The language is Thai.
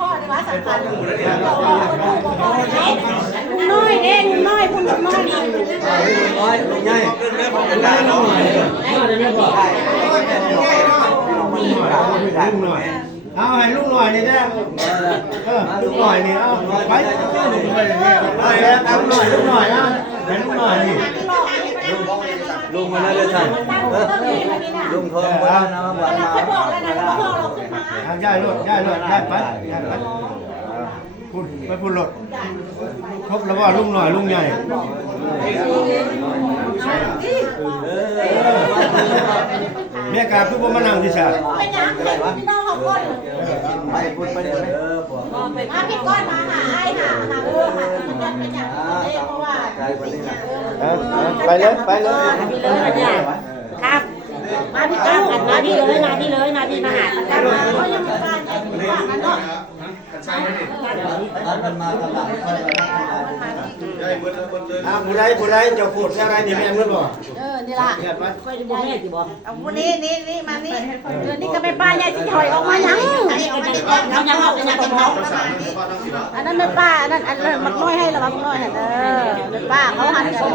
พ่อในวัดสังกัดลุงน้อยเด้ลุงน้อยคุณลุงน้อย ลุงใหญ่เอาให้ลูกหน่อยนี่ได้ลูกหน่อยนี่เอาไปไปแล้วตามหน่อยลูกหน่อยนะให้ลูกหน่อยนี่ ลุงมาแล้วเลยท่านลุงทองมาแล้วนะวัน เรา มา เคยบอกแล้วนะว่าพ่อเราขึ้นมา ย้ายรถย้ายไปพูดไปพูดรถครบแล้วว่าลุงหน่อยลุงใหญ่เมียกาคือบ่มานั่งที่ศาล เป็นยังพี่น้องเขาก้น ไปพูดไปเลยพวก มาพี่ก้อนมาหาไอ้หาเป็นอย่างเพราะว่า ไปเลยไปเลย ครับมาพี่ก้อนมาพี่เลยมาพี่เลยมาพี่มาหาตามาเขายังมาการกันเนาะ มันมาตลาด ผู้ใดจะพูดอะไรนี่แม่นบ่ นี่ล่ะ เงียบไป ค่อยดูแม่สิบ่เอาวันนี้นี่มานี่นี่ก็ไม่ป้าใหญ่ที่ถอยออกมายังเรายังเอาเป็นยังเป็นเขาอันนั้นไม่ป้าอันนั้นมันน้อยให้ระวังน้อยเด้อไม่ป้าเขาหันกัน